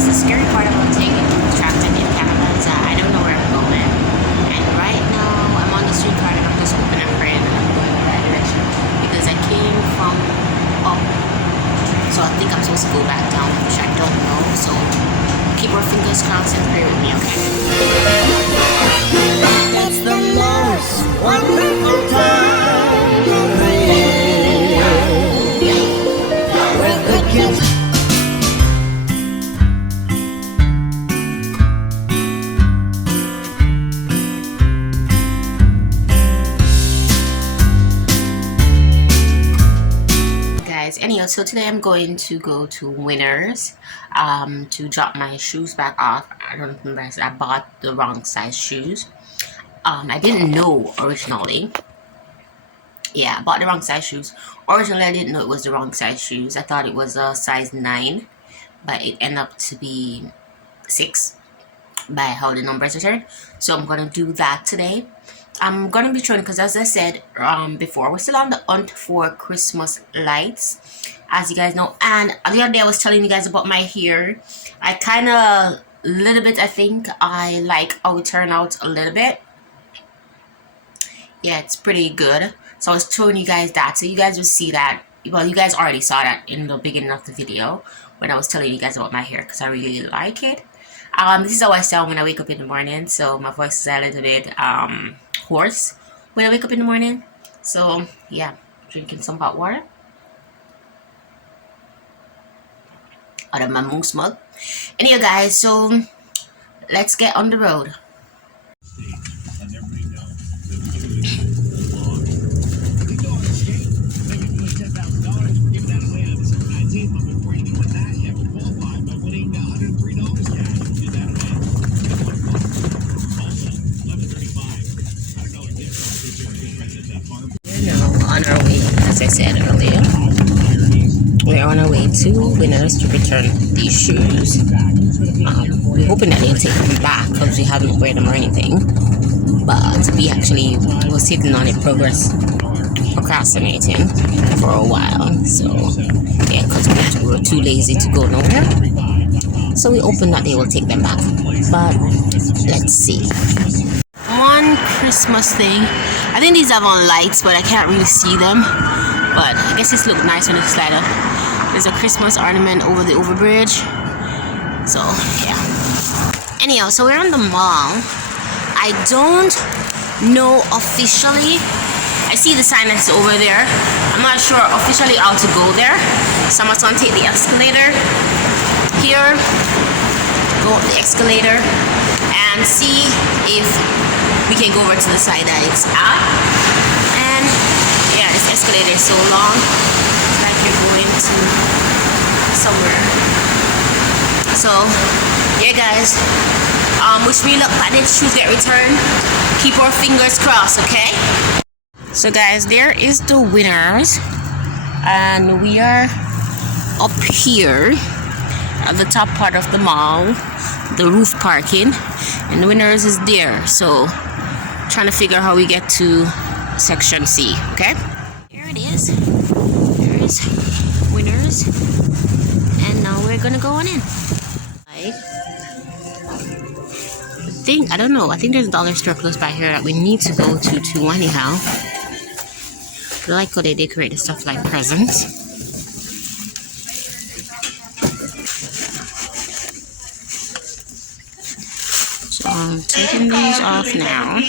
guys, the scary part about taking traffic in Canada is that I don't know where I'm going. And right now, I'm on the streetcar and I'm just hoping and praying that I'm going in the right direction. Because I came from up. So I think I'm supposed to go back down, which I don't know. So keep our fingers crossed and pray with me, okay? It's the most wonderful time of the year. With the kids. Anyhow, so today I'm going to go to Winners to drop my shoes back off. I don't remember, I bought the wrong size shoes. I didn't know originally. Yeah, I bought the wrong size shoes. Originally, I didn't know it was the wrong size shoes. I thought it was a size 9, but it ended up to be 6 by how the numbers are turned. So I'm going to do that today. I'm gonna be trying because, as I said before, we're still on the hunt for Christmas lights, as you guys know. And the other day I was telling you guys about my hair. I kind of little bit, I think I like how it turned out a little bit. Yeah, it's pretty good. So I was showing you guys that, so you guys will see that. Well, you guys already saw that in the beginning of the video when I was telling you guys about my hair, because I really like it. This is how I sound when I wake up in the morning, so my voice is a little bit hoarse when I wake up in the morning. So yeah, drinking some hot water out of my moose mug. Anyway guys, so let's get on the road. On our way, as I said earlier, we're on our way to Winners to return these shoes. We're hoping that they'll take them back because we haven't wear them or anything, but we actually were sitting on it, procrastinating for a while. So yeah, because we were too lazy to go nowhere, so we hoping that they will take them back, but let's see. One Christmas thing, I think these have on lights, but I can't really see them, but I guess this looks nice when it's light up. There's a Christmas ornament over the overbridge, so yeah. Anyhow, so we're in the mall. I don't know officially, I see the sign that's over there. I'm not sure officially how to go there, so I'm just gonna take the escalator here, go up the escalator and see if we can go over to the side that it's at. And yeah, this escalator is so long, it's like you're going to somewhere. So yeah guys, wish me luck that these shoes get returned. Keep our fingers crossed, okay? So guys, there is the Winners, and we are up here at the top part of the mall, the roof parking, and the Winners is there. So trying to figure out how we get to section C, okay? Here it is. There is Winners, and now we're gonna go on in. I don't know, I think there's a dollar store close by here that we need to go to anyhow. I like how they decorate the stuff like presents. So I'm taking these off now.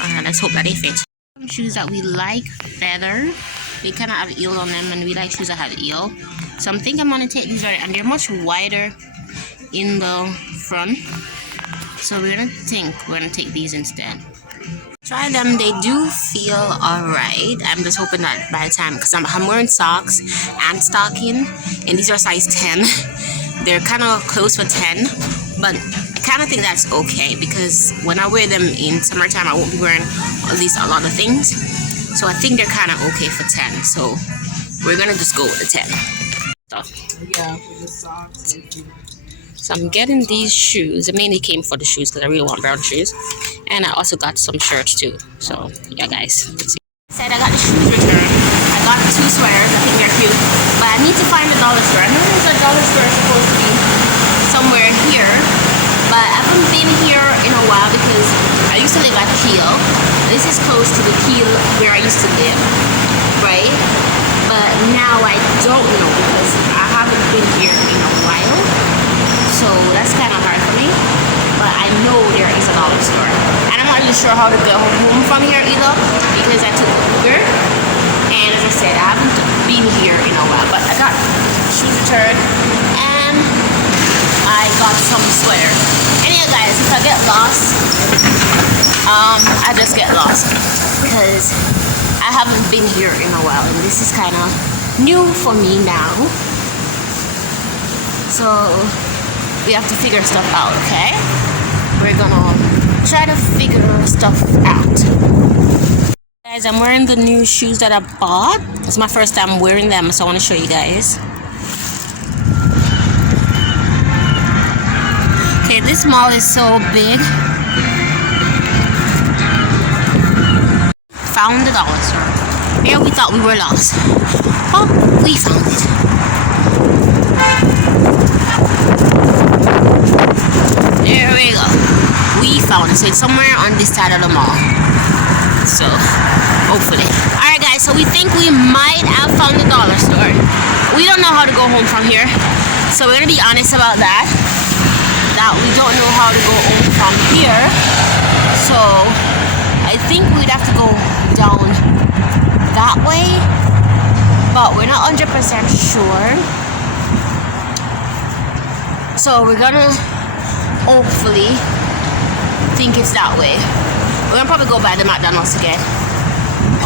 Alright, let's hope that they fit. Some shoes that we like better, they kind of have heel on them, and we like shoes that have heel. So I'm thinking I'm gonna take these out, and they're much wider in the front. So we're gonna take these instead. Try them, they do feel alright. I'm just hoping that by the time, because I'm wearing socks and stocking, and these are size 10. They're kind of close for 10, but I kind of think that's okay, because when I wear them in summertime, I won't be wearing at least a lot of things. So I think they're kind of okay for 10. So we're gonna just go with the 10. Yeah, for the socks. So I'm getting these shoes. It mainly came for the shoes because I really want brown shoes. And I also got some shirts too. So yeah guys, let's see. I got the shoes returned. I got 2 sweaters. I think they're cute. But I need to find a dollar store. I know there's a dollar store supposed to be somewhere here. But I haven't been here in a while because I used to live at Kiel. This is close to the Kiel where I used to live, right? But now I don't know because I haven't been here in a while. So that's kind of hard for me. But I know there is a dollar store. And I'm not really sure how to go home from here either because I took Uber. And as I said, I haven't been here in a while. But I got shoes returned and I got some sweater. Anyway guys, if I get lost, I just get lost because I haven't been here in a while and this is kind of new for me now. So we have to figure stuff out, okay? We're gonna try to figure stuff out. Guys, I'm wearing the new shoes that I bought. It's my first time wearing them, so I want to show you guys. Okay, this mall is so big. Found the dollar store. Here we thought we were lost. Oh, we found it. There we go. We found it. So it's somewhere on this side of the mall. So, hopefully. Alright guys, so we think we might have found the dollar store. We don't know how to go home from here. So we're going to be honest about that. That we don't know how to go home from here. So, I think we'd have to go down that way. But we're not 100% sure. So we're gonna hopefully think it's that way. We're gonna probably go by the McDonald's again.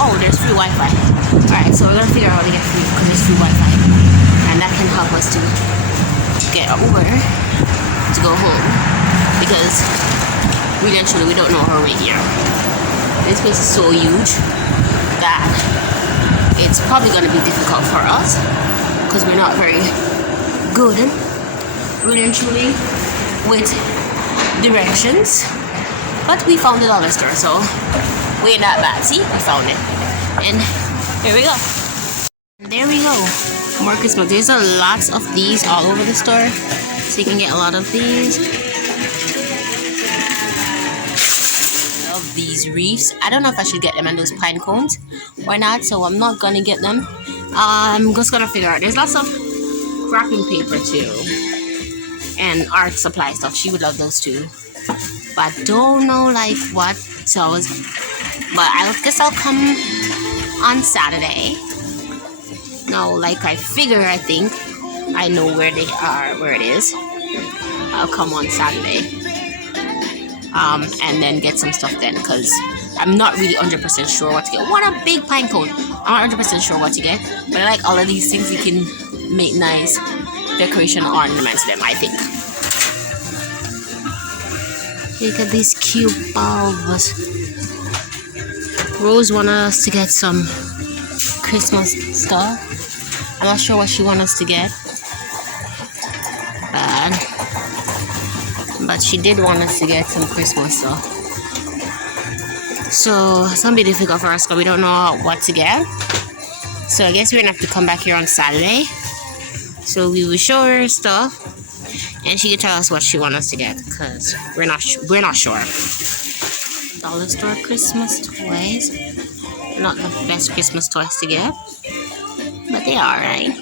Oh, there's free Wi-Fi. Alright, so we're gonna figure out how to get free because there's free Wi-Fi. And that can help us to get an Uber to go home. Because really and truly we don't know her way here. This place is so huge that it's probably gonna be difficult for us because we're not very good really and truly with directions. But we found the dollar store, so we're not bad. See, we found it. And here we go. And there we go. More Christmas. There's a lots of these all over the store. So you can get a lot of these. Love these wreaths. I don't know if I should get them and those pine cones or not, so I'm not gonna get them. I'm just gonna figure out. There's lots of wrapping paper too. And art supply stuff. She would love those too. But I don't know like what. So but I guess I'll come on Saturday. No, like I figure I think I know where they are, where it is. I'll come on Saturday. And then get some stuff then because I'm not really 100% sure what to get. What a big pine cone. I'm not 100% sure what to get. But I like all of these things. You can make nice decoration ornaments them, I think. Look at these cute bulbs. Rose wanted us to get some Christmas stuff. I'm not sure what she wants us to get. But she did want us to get some Christmas stuff. So it's gonna be difficult for us because we don't know what to get. So I guess we're gonna have to come back here on Saturday. So we will show her stuff, and she can tell us what she wants us to get because we're not sure. Dollar store Christmas toys, not the best Christmas toys to get, but they are right.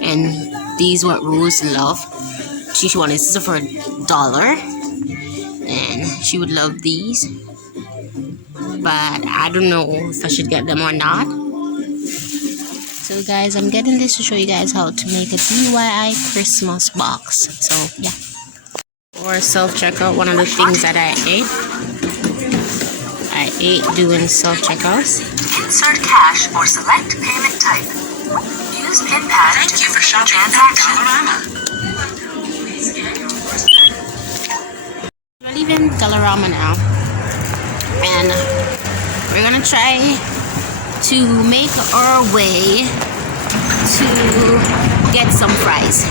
And these what Rose love. She wanted this is for $1, and she would love these. But I don't know if I should get them or not. So guys, I'm getting this to show you guys how to make a DIY Christmas box. So yeah. For self-checkout, one of the things that I ate doing self-checkouts. Insert cash or select payment type. Use PIN pad. Thank you for shopping transaction. We're leaving Dollarama now, and we're gonna try to make our way to get some fries.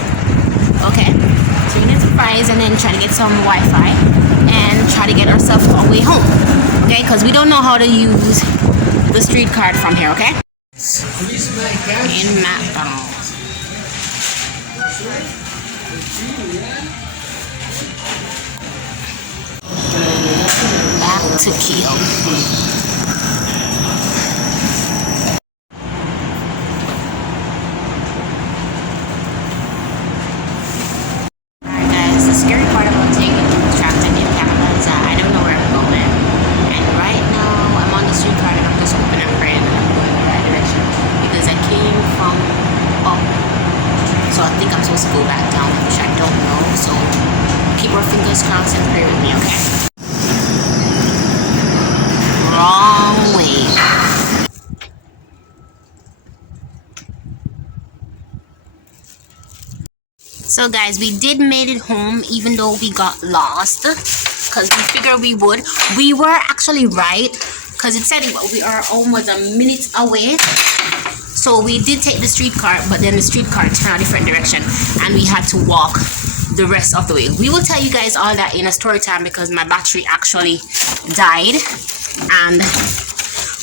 Okay, so we get some fries and then try to get some Wi-Fi and try to get ourselves our way home. Okay, because we don't know how to use the street card from here, okay? In McDonald's. Back to Keo. The scary part about taking traffic in Canada is that I don't know where I'm going. And right now, I'm on the streetcar and I'm just hoping and praying that I'm going in the right direction. Because I came from up. So I think I'm supposed to go back down, which I don't know. So keep our fingers crossed and pray with me, okay? Wrong way. So guys, we did made it home even though we got lost because we figured we would. We were actually right because it said we are almost a minute away. So we did take the streetcar, but then the streetcar turned a different direction and we had to walk the rest of the way. We will tell you guys all that in a story time because my battery actually died and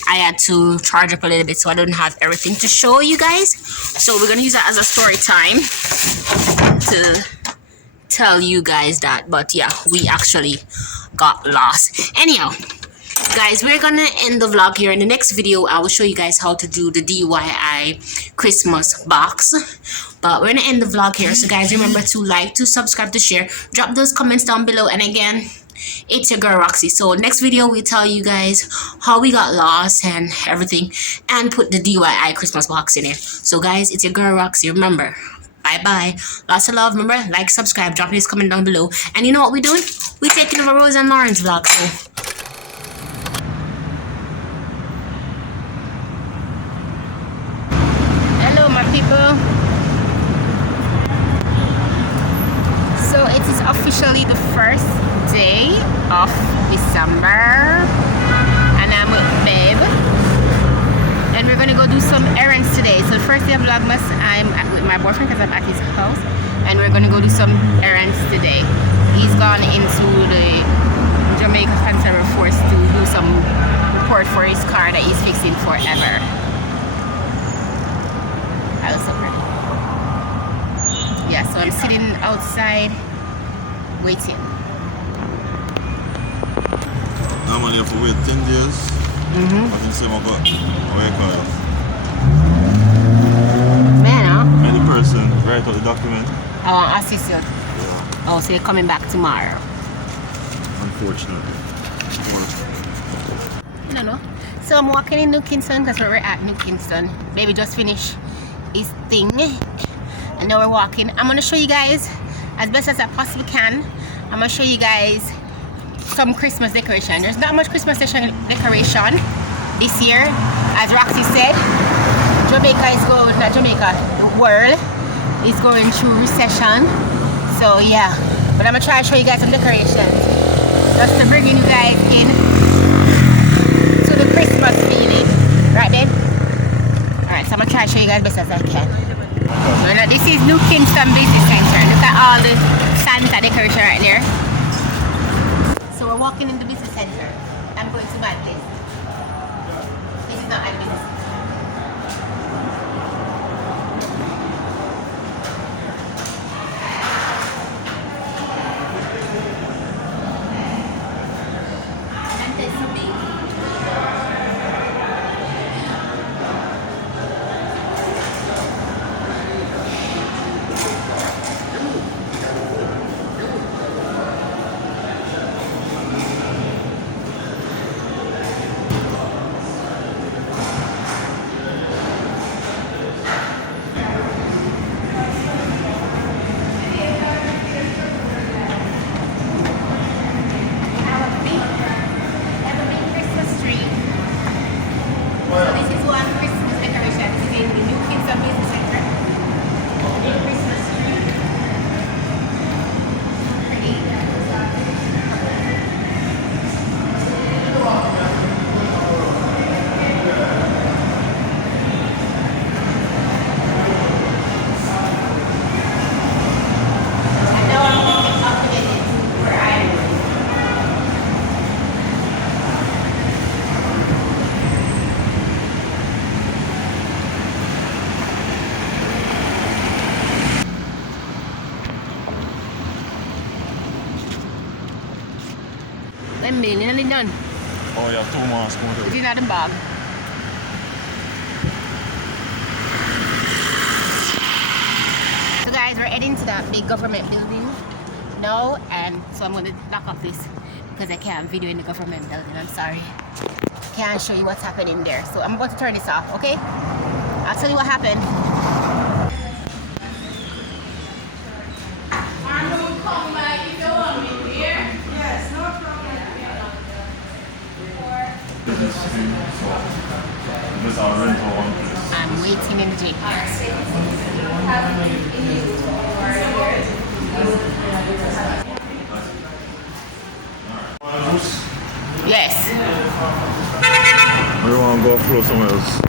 I had to charge up a little bit, so I don't have everything to show you guys. So we're gonna use that as a story time to tell you guys that. But yeah, we actually got lost. Anyhow, guys, we're gonna end the vlog here. In the next video, I will show you guys how to do the DIY Christmas box. But we're gonna end the vlog here. So guys, remember to like, to subscribe, to share, drop those comments down below. And again, it's your girl Roxy. So next video we tell you guys how we got lost and everything and put the DIY Christmas box in it. So guys, it's your girl Roxy. Remember, bye bye, lots of love. Remember, like, subscribe, drop this comment down below. And you know what we're doing? We're taking over Rose and Lauren's vlog. So hello my people. So it is officially the first day of December and I'm with Babe and we're gonna go do some errands today. So the first day of Vlogmas, I'm with my boyfriend because I'm at his house and we're gonna go do some errands today. He's gone into the Jamaica Conservative Force to do some report for his car that he's fixing forever. That was so pretty. Yeah, so I'm sitting outside waiting. Normally you have to wait 10 days. I can say I got a Man, huh? any person write out the document. I want to assist you. Yeah. Oh, so you're coming back tomorrow? Unfortunately. No, no. So I'm walking in New Kingston because we're at New Kingston. Baby just finished his thing. And now we're walking. I'm going to show you guys as best as I possibly can. I'm going to show you guys some Christmas decoration. There's not much Christmas decoration this year. As Roxy said, Jamaica is going, not Jamaica, the world is going through recession. So yeah, but I'm going to try to show you guys some decorations just to bring you guys in to the Christmas feeling. Right then? Alright, so I'm going to try to show you guys best as I can. So now this is New Kingston Business Center. Look at all the Santa decoration right there. So we're walking in the business center. I'm going to my place. This is not my business. them being nearly done. Oh yeah, 2 more spoon. Put it in the bag. So guys, we're heading to that big government building now, and so I'm going to lock up this because I can't video in the government building. I'm sorry. Can't show you what's happening there. So I'm about to turn this off, okay? I'll tell you what happened. This is our rental one. I'm waiting in the jeep. Yes. We want to go flow somewhere else.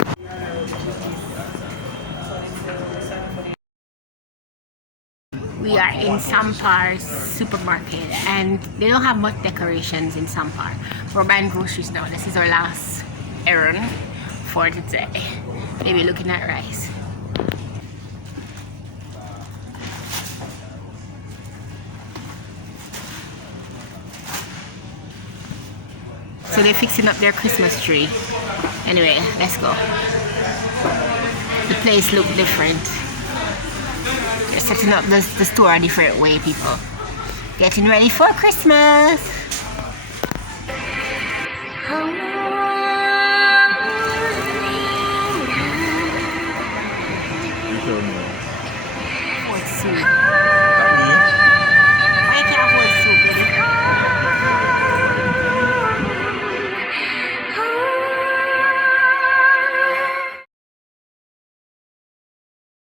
We are in Sampar's supermarket and they don't have much decorations in Sampar. We're buying groceries now. This is our last errand for today. Maybe looking at rice. So they're fixing up their Christmas tree. Anyway, let's go. The place looks different. They're setting up the store a different way, people. Getting ready for Christmas.